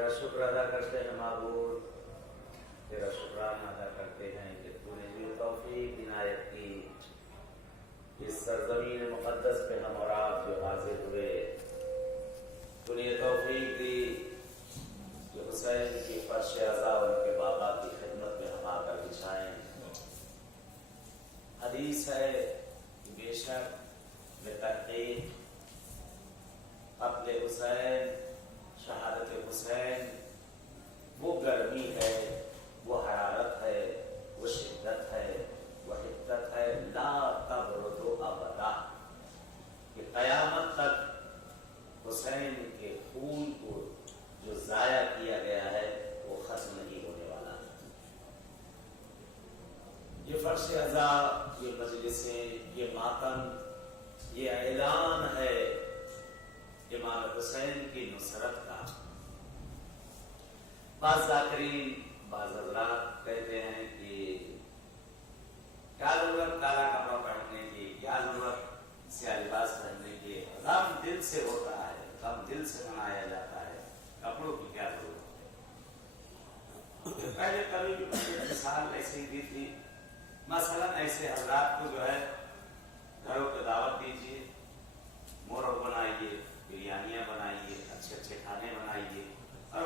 تیرا شکر ادا کرتے ہیں معبود، تیرا شکرانہ ادا کرتے ہیں کہ تو نے جو توفیق عنایت کی اس سرزمین مقدس پہ ہم اور آپ جو حاضر ہوئے، تو نے یہ توفیق دی کہ حسین کی فرش عزا ان کے بابا کی خدمت میں ہم آ کر بچھائیں۔ حدیث ہے کہ بے شک بے تحقیق قتل حسین، شہادت حسین وہ گرمی ہے، وہ حرارت ہے، وہ شدت ہے، وہ حدت ہے لا تبرد ابدا، کہ قیامت تک حسین کے خون کو جو ضائع کیا گیا ہے وہ ختم نہیں ہونے والا۔ یہ فرش عزا، یہ مجلسیں، یہ ماتم، یہ اعلان ہے امام حسین کی نصرت کا۔ بعض ذاکرین، بعض حضرات کہتے ہیں کہ کیا ضرورت کالا کپڑا پہننے کی، کیا ضرورت سیاہ لباس پہننے کی، غم دل سے ہوتا ہے، غم دل سے منایا جاتا ہے، کپڑوں کی کیا ضرورت ہے۔ پہلے کبھی بھی مثال ایسی دی تھی، مثلا ایسے حضرات کو جو ہے گھروں پہ دعوت دیجیے، مورب بنائیے، بریانیاں بنائیے، اچھے اچھے کھانے بنائیے، اور